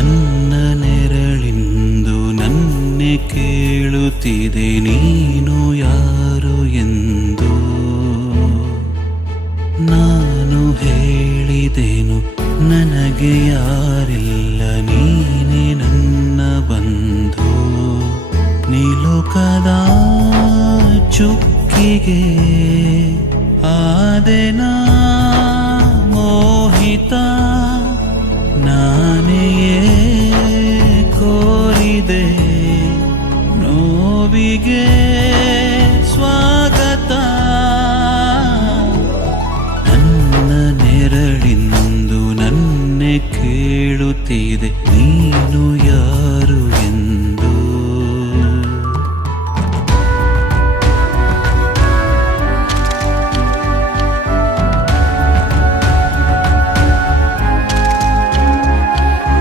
ನನ್ನ ನೆರಳಿಂದು ನನ್ನೆ ಕೇಳುತ್ತಿದೆ ನೀನು ಯಾರು ಎಂದು. ನಾನು ಹೇಳಿದೆನು ನನಗೆ ಯಾರಿಲ್ಲ ನೀನೇ ನನ್ನ ಬಂಧು. ನಿಲುಕದ ಚುಕ್ಕಿಗೆ